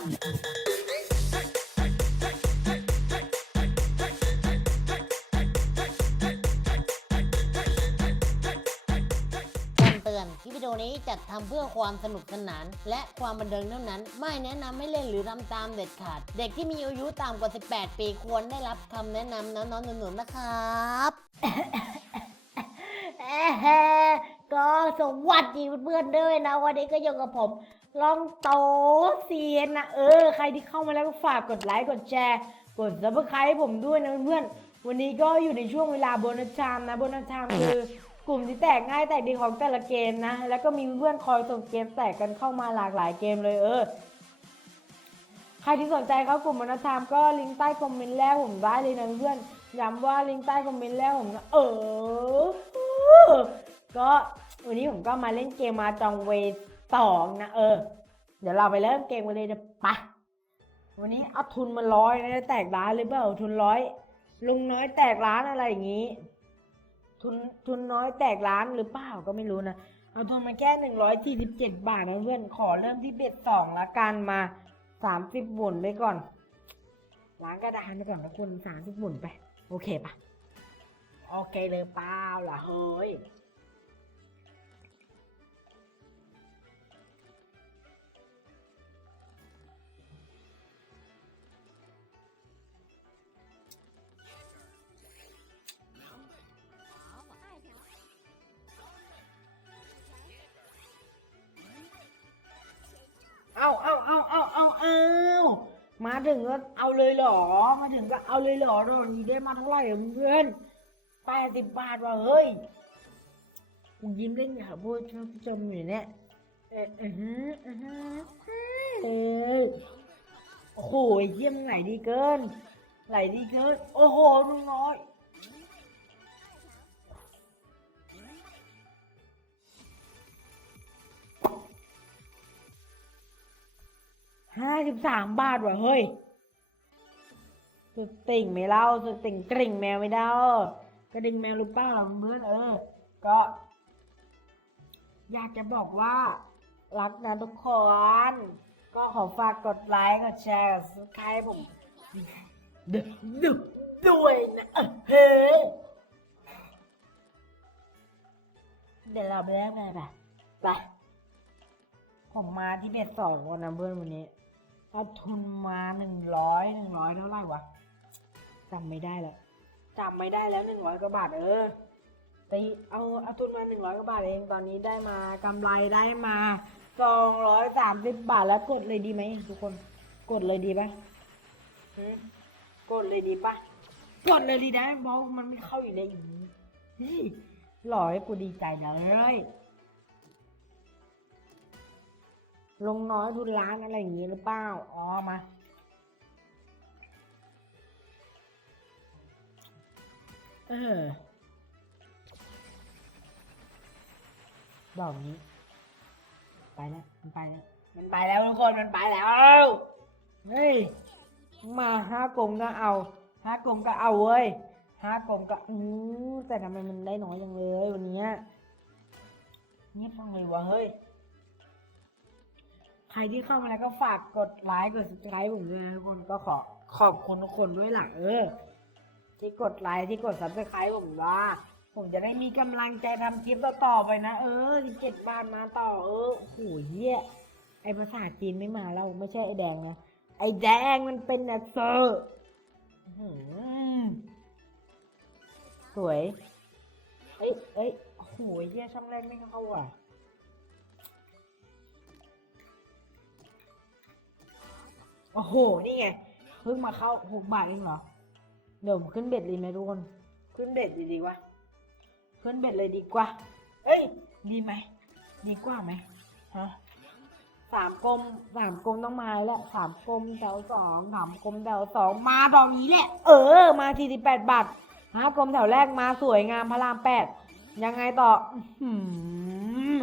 เตือนคลิปวิดีโอนี้จัดทำเพื่อความสนุกสนาน และความบันเทิงเท่านั้น ไม่แนะนำให้เล่นหรือทำตามเด็ดขาด เด็กที่มีอายุต่ำกว่า 18 ปีควรได้รับคำแนะนำน้องๆหนูๆนะครับแอะ ก็สวัสดีเพื่อนๆด้วยนะ วันนี้ก็อยู่กับผมลองโตเซียนนะเออ ใครที่เข้ามาแล้วก็ฝากกดไลค์กดแชร์ กดซับสไครต์ผมด้วยนะเพื่อนๆวันนี้ก็อยู่ในช่วงเวลาโบนัสไทม์นะโบนัสไทม์คือกลุ่มที่แตกง่ายแตกดีของแต่ละเกมนะ แล้วก็มีเพื่อนคอยส่งเกมแตกกันเข้ามาหลากหลายเกมเลยเออใครที่สนใจเข้ากลุ่มมนธรรมก็ลิงก์ใต้คอมเมนต์แรกผมได้เลยนะเพื่อนย้ำว่าลิงก์ใต้คอมเมนต์แรกผมนะเออ ก็วันนี้ผมก็มาเล่นเกมมาจองเวสองนะเออ เดี๋ยวเราไปเริ่มเกมกันเลยนะปะวันนี้เอาทุนมาร้อยนะแตกร้านเลยเปล่าทุนร้อยลุงน้อยแตกร้านอะไรอย่างงี้ ทุนทุนน้อยแตกร้านหรือเปล่าก็ไม่รู้นะเอาทุนมาแค่หนึ่งร้อยสี่สิบเจ็ดบาทนะเพื่อนขอเริ่มที่เบ็ดสองละกันมาสามสิบบุญไปก่อนล้างกระดานไปก่อนนะคุณสามสิบบุญไป โอเคปะโอเคเลยเปล่าล่ะเฮ้ย เอาเอาเอาเอาเอาเอามาถึงก็เอาเลยเหรอ มาถึงก็เอาเลยเหรอตอนนี้ได้มาเท่าไหร่อะเพื่อนแปดสิบบาทว่ะเฮ้ยกูยิ้มเล่นอย่าพูดท่านผู้ชมอยู่เนี่ยเออเออเออเออโอ้โหเยี่ยมไหลดีเกิน ไหลดีเกิน โอ้โหลุงน้อย ห้าสิบสามบาทว่ะเฮ้ย สุดติ่งไม่เล่าสุดติ่งกริ่งแมวไม่ได้กระดิ่งแมวหรือเปล่าเพื่อนเออ ก็ อยากจะบอกว่า รักนะทุกคน ก็ขอฝากกดไลค์ กดแชร์สไครต์ผมดึกดึกด้วยนะเฮ้ยเดี๋ยวเราไปเริ่มกันไปไปผมมาที่เบ็ดสองคนนะเพื่อนวันนี้ เอาทุนมาหนึ่งร้อยหนึ่งร้อยเท่าไหร่วะจำไม่ได้แล้วจำไม่ได้แล้วหนึ่งร้อยกว่าบาทเออตีเอาเอาทุนมาหนึ่งร้อยกว่าบาทเองตอนนี้ได้มากำไรได้มาสองร้อยสามสิบบาทแล้วกดเลยดีไหมทุกคน กดเลยดีปะกดเลยดีปะกดเลยดีนะเพราะมันไม่เข้าอยู่ในอีกนี่หล่อให้กูดีใจเลย ลงน้อยทุนล้านอะไรอย่างงี้หรือเปล่า อ๋อ มา เออบอกนี้ ไปแล้ว มันไปแล้ว มันไปแล้วทุกคน มันไปแล้ว เฮ้ย มาห้ากลมก็เอาห้ากลมก็เอาเว้ยห้ากลมก็อือแต่ทำไมมันได้น้อยจังเลยวันนี้เงียบฟังเลยวะเฮ้ย ใครที่เข้ามาแล้วก็ฝากกดไลค์กด subscribe ผมด้วยนะทุกคนก็ขอขอบคุณทุกคนด้วยล่ะเออ ที่กดไลค์ที่กด subscribe ผมว่า ผมจะได้มีกำลังใจทำคลิปต่อๆไปนะ เออเจ็ดบาทมาต่อ เออโอ้โหเหี้ยไอภาษาจีนไม่มาแล้วไม่ใช่ไอแดงนะไอแดงมันเป็นนักเซอร์สวย เอ้ยเอ้ยโอ้โหเหี้ยช่องแรกไม่เข้าอะ โอ้โห นี่ไง เพิ่งมาเข้าหกบาทเองเหรอ เดี๋ยวผมขึ้นเบ็ดเลยไหมทุกคน ขึ้นเบ็ดดีดีๆวะ ขึ้นเบ็ดเลยดีกว่า เอ้ย ดีไหม ดีกว่าไหมฮะสามกลมสามกลมต้องมาแล้วสามกลมแถวสองสามกลมแถวสองมาตอนนี้แหละ เออ มาทีสิบแปดบาทห้ากลมแถวแรกมาสวยงามพระรามแปดยังไงต่ออื้อหือ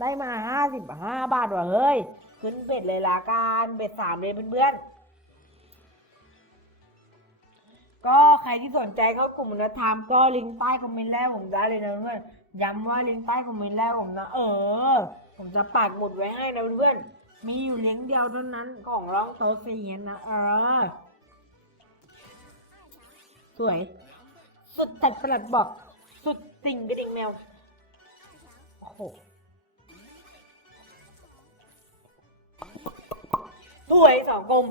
ได้มาห้าสิบห้าบาทว่ะเฮ้ย ขึ้นเบ็ดเลยละกันเบ็ดสามเลยเพื่อนๆ ก็ใครที่สนใจเข้ากลุ่มนะทามก็ลิงก์ใต้คอมเมนต์แรกผมได้เลยนะเพื่อนย้ำว่าลิงก์ใต้คอมเมนต์แรกผมนะ เออ ผมจะปักหมุดไว้ให้นะเพื่อนมีอยู่เลี้ยงเดียวเท่านั้นของร้องโตะเสียนนะเออสวย สุดแต่ประหลัดบอก สุดติ่งกระดิ่งแมว โอ้โห สวยสองกลม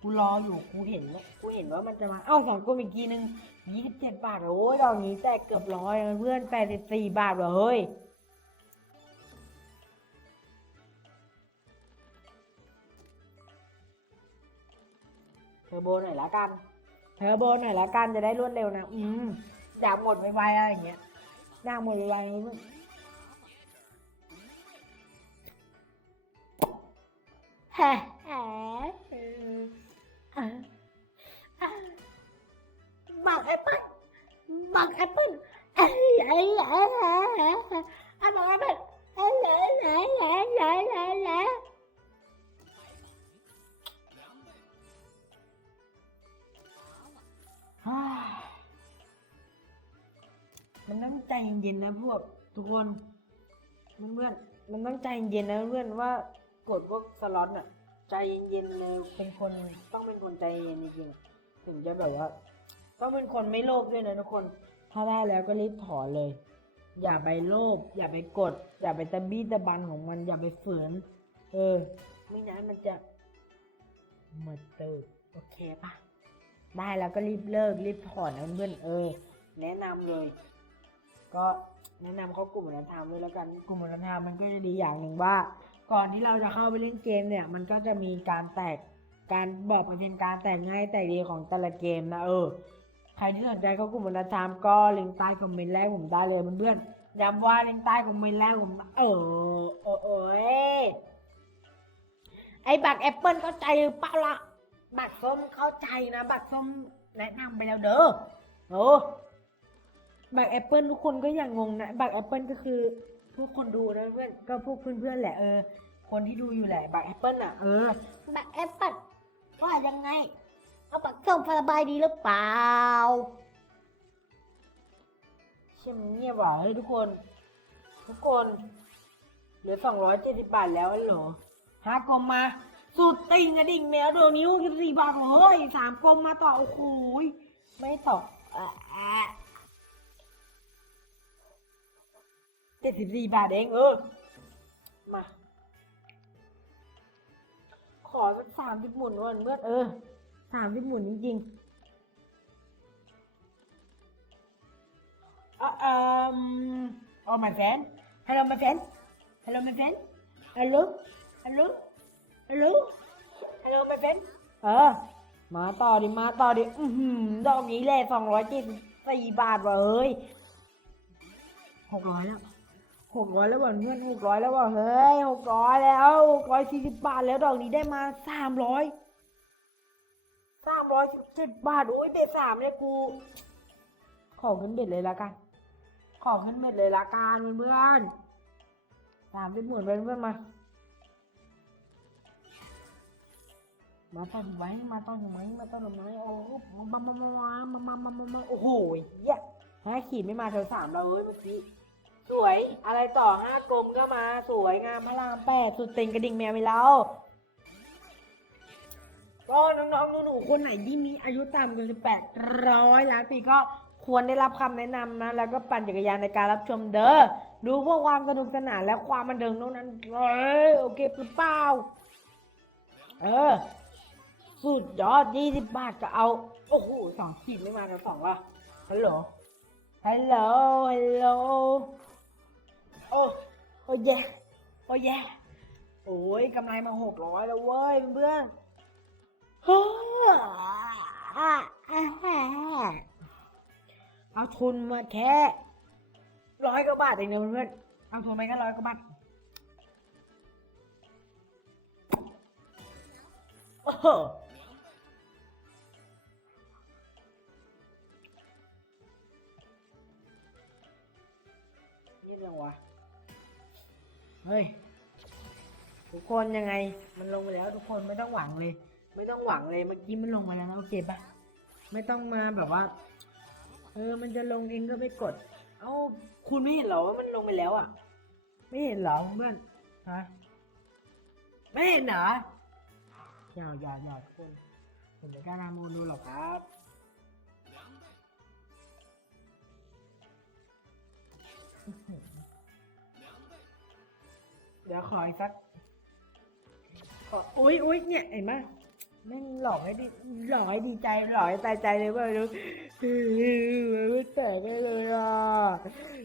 กูรออยู่กูเห็นแล้วกูเห็นว่ามันจะมาเอ้าสองกลมอีกทีนึงยี่สิบเจ็ดบาทเหรอโอ้ยดอกนี้แต่เกือบร้อยนะเพื่อนแปดสิบสี่บาทเหรอเฮ้ยเทอร์โบหน่อยละกันเทอร์โบหน่อยละกันจะได้รวดเร็วนะอืมอยากหมดไวๆอะไรอย่างเงี้ยอยากหมดไวๆ บักแอปเปิ้ลบักแอปเปิ้ลไอ้ไอ้ไอ้ไอ้ไอ้ไอ้บักแอปเปิ้ลไอ้ไอ้ไอ้ไอ้ไอ้ไอ้ไอ้ฮ่ามันต้องใจเย็นๆนะพวกทุกคนเพื่อนๆมันต้องใจเย็นๆนะเพื่อนว่า กดพวกสล็อตน่ะใจเย็นๆเลยเป็นคนต้องเป็นคนใจเย็นจริงๆถึงจะแบบว่า ต้องเป็นคนไม่โลภด้วยนะทุกคน ถ้าได้แล้วก็รีบถอนเลย อย่าไปโลภอย่าไปกด อย่าไปตะบี้ตะบันของมัน อย่าไปฝืนเออ ไม่นั้นมันจะหมดตูดโอเคปะได้แล้วก็รีบเลิกรีบถอนนะเพื่อนๆเออ แนะนำเลย ก็แนะนำเข้ากลุ่มวัฒนธรรมด้วยแล้วกัน กลุ่มวัฒนธรรมมันก็จะดีอย่างหนึ่งว่า ก่อนที่เราจะเข้าไปเล่นเกมเนี่ย มันก็จะมีการแตกการบอกเปอร์เซ็นต์การแตกง่ายแตกดีของแต่ละเกมนะเออใครที่สนใจเข้ากลุ่มวัฒนธรรมก็ลิงก์ใต้คอมเมนต์แรกผมได้เลยเพื่อนๆย้ำว่าลิงก์ใต้คอมเมนต์แรกผมเออเอออ,อ,อ้ยไอ้บักแอปเปิลเข้าใจหรือเปล่าล่ะบัตรส้มเข้าใจนะบัตรส้มแนะนำไปแล้วเด้อโอ้บัตรแอปเปิลทุกคนก็อย่างงงนะบัตรแอปเปิลก็คือ พวกคนดูนะเพื่อนก็พวกเพื่อนๆแหละเออ คนที่ดูอยู่แหละบัตรแอปเปิลอะเออบัตรแอปเปิลว่ายังไง เอาบัตรส้มสบายดีหรือเปล่าเชื่อมนเงียบหวาเลยทุกคน ทุกคนเหลือสองร้อยเจ็ดสิบบาทแล้วเหรอหากลมมา สุดติ่งกระดิ่งแมวโดนิ้วยี่สี่บาทเฮ้ยสามกลมมาต่อโอ้โหยไม่ต่อ เจ็ดสิบสี่บาทเองเออ มา ขอสักสามสิบหมุนวันเมื่อเออสามสิบหมุนจริงๆอะเออ oh my friend hello my friend hello my friend hello hello hello hello my friend เออ มาต่อดิ มาต่อดิ อือหือดอกนี้แหละสองร้อยเจ็ดสี่บาทว่ะเฮ้ยหกร้อยแล้ว หกร้อยแล้วว่ะเพื่อนหกร้อยแล้วว่ะเฮ้ยหกร้อยแล้วหกร้อยสี่สิบบาทแล้วดอกนี้ได้มาสามร้อยสามร้อยสิบเจ็ดบาทโอ้ยเบ็ดสามเลยกู ของขึ้นเบ็ดเลยละกัน ของขึ้นเบ็ดเลยละกันเพื่อนสามเป็นหมื่นเพื่อนมา มาต้อนไว้มาต้อนไว้มาต้อนไว้โอ้มามามามามามามาโอ้โหเยะห้าขี่ไม่มาแถวสามเราเอ้ยเมื่อกี้ สวยอะไรต่อห้ากลมก็มาสวยงามพระรามแปดสุดเต็งกระดิ่งแมวไปแล้วก็น้องๆหนูๆคนไหนที่มีอายุต่ำกว่าสิบแปดร้อยล้านปีก็ควรได้รับคำแนะนำนะ แล้วก็ปั่นจักรยานในการรับชมเด้อดูเพื่อความสนุกสนานและความบันเทิงเท่านั้นเอ้ยโอเคหรือเปล่าเออ สุดยอดยี่สิบบาทก็เอา โอ้โหสองขีดไม่มากันสองว่ะฮัลโหลฮัลโหลฮัลโหล โอ้โอ้ยแย่โอ้ยแย่โอ้ยกำไรมาหกร้อยแล้วเว้ยเพื่อนๆเฮ้อเอาทุนมาแค่ร้อยกว่าบาทเองนะเพื่อนเอาทุนไปแค่ร้อยกว่าบาทโอ้โหนี่เรื่องวะ เฮ้ย ทุกคนยังไง มันลงไปแล้วทุกคนไม่ต้องหวังเลย ไม่ต้องหวังเลยเมื่อกี้มันลงมาแล้วนะโอเคปะไม่ต้องมาแบบว่า เออ มันจะลงเองก็ไปกด เอ้าคุณไม่เห็นเหรอว่ามันลงไปแล้วอะ ไม่เห็นเหรอเพื่อนฮะไม่เห็นเหรออย่าอย่าอย่าทุกคนผมไม่กล้านามูลดูหรอกครับ ดี๋ยวขออีกสักขออุ้ยอุ้ยเนี่ยเห็นไหมแม่งหลอกให้ดีหลอกให้ดีใจหลอกให้ตายใจเลยว่ารู้เออไม่แตกได้เลยอะ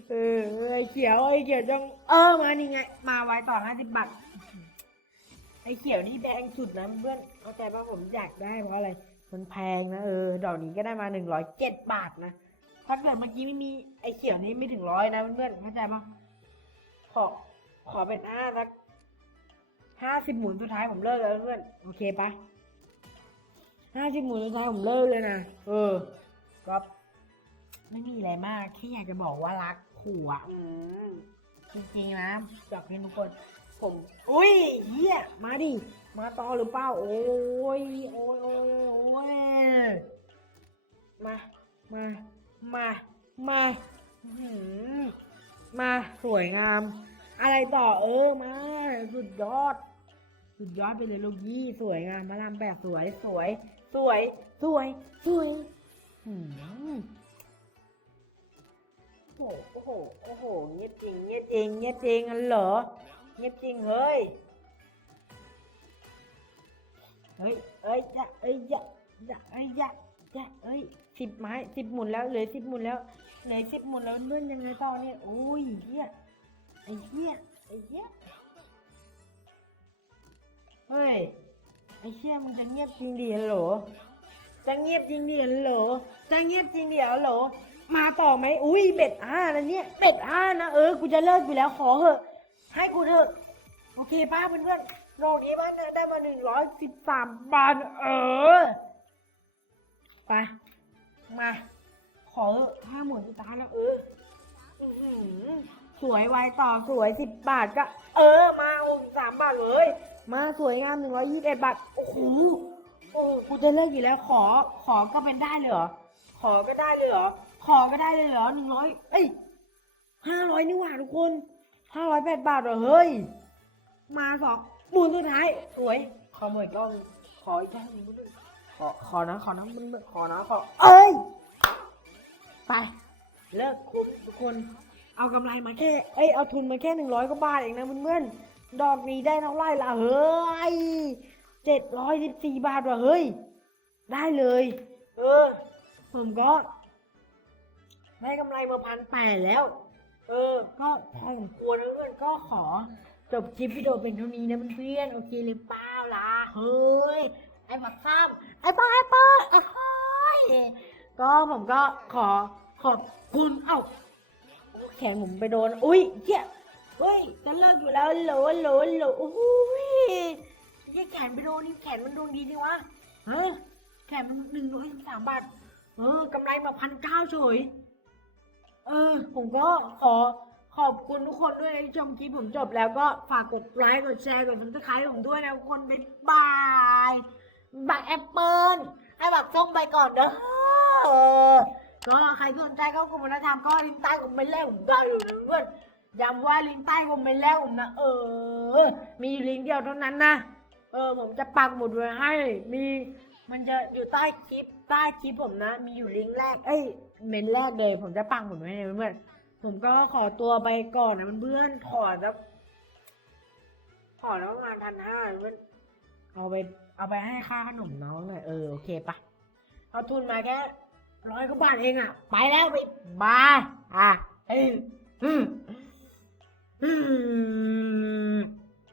เออไอ้เขียวไอ้เขียวจังเออมานี่ไง มาไว้ต่อห้าสิบบาทไอ้เขียวนี่แพงสุดนะเพื่อนเข้าใจป่ะผมอยากได้เพราะอะไรมันแพงนะเออดอกนี้ก็ได้มาหนึ่งร้อยเจ็ดบาทนะถ้าเกิดเมื่อกี้ไม่มีไอ้เขียวนี้ไม่ถึงร้อยนะเพื่อนเข้าใจป่ะขอ ขอเป็นห้าสักห้าสิบหมุนสุดท้ายผมเลิกแล้วเพื่อนโอเคปะห้าสิบหมุนสุดท้ายผมเลิกเลยนะเออ ก็ไม่มีอะไรมากแค่อยากจะบอกว่ารักขู่อะอืมจริงๆนะอยากให้ทุกคนผมอุ้ยเฮียมาดิ มาต่อหรือเปล่า โอ้ยโอ้ยโอ้ยโอ้ยมา มา มา มาอื้อหือมา สวยงาม อะไรต่อเออมา สุดยอด สุดยอดไปเลยลูกยี่สวยงามมาลำแบบสวยสวย สวย สวย สวยหืมโอ้โหโอ้โห โอ้โห เงียบจริง เงียบจริง เงียบจริงอันเหรอ เงียบจริงเฮ้ย เฮ้ย เอ้ยจะเอ้ยจะจะเอ้ยจะจะเอ้ยสิบไม้สิบหมุนแล้ว เหลือสิบหมุนแล้ว เหลือสิบหมุนแล้วเลื่อนยังไงต่อเนี่ยโอ้ยเฮีย ไอ้เหี้ยไอ้เหี้ยเฮ้ยไอ้เหี้ยมึงจะเงียบจริงดิฮัลโหลจะเงียบจริงดิฮัลโหลจะเงียบจริงดิฮัลโหลมาต่อไหมอุ้ยเบ็ดห้าแล้วเนี่ยเบ็ดห้านะเออกูจะเลิกอยู่แล้วขอเถอะให้กูเถอะโอเคป้าเพื่อนๆโลนี้บ้านยได้มาหนึ่งร้อยสิบสามบาทเออไปมา ขอเถอะห้าหมื่นสุดท้ายแล้วเออ สวยไวต่อสวยสิบบาทก็ เออมาโอ้สามบาทเลย มาสวยงามหนึ่งร้อยยี่สิบเอ็ดบาทโอ้โหโอ้กูจะเลิกอยู่แล้วขอขอก็เป็นได้เลยเหรอขอก็ได้เลยเหรอขอก็ได้เลยเหรอหนึ่งร้อยเอ้ยห้าร้อยนี่หว่าทุกคนห้าร้อยแปดบาทเหรอเฮ้ยมาสองหมุนสุดท้ายสวยขอหมดก็ขออีกแค่หนึ่งหมุนขอขอนะขอนะมันขอนะขอเอ้ยไปเลิกคุมทุกคน เอากำไรมาแค่เอ้ยเอาทุนมาแค่หนึ่งร้อยกว่าบาทเองนะเพื่อนๆดอกนี้ได้เท่าไหร่ล่ะเฮ้ยเจ็ดร้อยสิบสี่บาทว่ะเฮ้ย ได้เลย เออ ผมก็ได้กำไรมาพันแปดแล้ว เออ ก็พอสมควรนะเพื่อนก็ขอ จบคลิปวิดีโอเป็นเท่านี้นะเพื่อนๆโอเคหรือเปล่าล่ะเฮ้ยไอ้บักซ้ำไอ้ปอไอ้ปอไอ้ห้อยก็ผมก็ขอขอบคุณเอ้า แขนผมไปโดน อุ้ยเจี๊ยเฮ้ยจะเลิกอยู่แล้วโหลโหลโหลโอ้ยเจี๊ยแขนไปโดนนี่แขนมันโดนดีจริงวะเออแขนมันหนึ่งร้อยสามบาท เออกำไรมาพันเก้าเฉย เออ ผมก็ขอขอบคุณทุกคนด้วยที่ชมคลิปผมจบแล้วก็ฝากกดไลค์กดแชร์กดซับสไครต์ผมด้วยนะทุกคนบ๊ายบายบักแอปเปิลให้บักส้มไปก่อนเด้อ ก็ใครสนใจก็กลุ่มวัฒนธรรมก็ลิงก์ใต้คอมเมนต์แรกผมได้อยู่นะเพื่อนย้ำว่าลิงก์ใต้คอมเมนต์แรกผมนะเออ มีลิงก์เดียวเท่านั้นนะ เออผมจะปักหมุดไว้ให้ มีมันจะอยู่ใต้คลิปใต้คลิปผมนะ มีอยู่ลิงก์แรก เอ้ยเมนแรกเลยผมจะปักหมุดไว้ให้เพื่อนผมก็ขอตัวไปก่อนนะเพื่อนขอแล้วขอแล้วประมาณพันห้าเพื่อนเอาไป เอาไปให้ค่าขนมน้องหน่อยเออโอเคปะเอาทุนมาแค่ ร้อยกว่าบาทเองอะ ไปแล้วไปบายอะเฮ้ยอืมอืม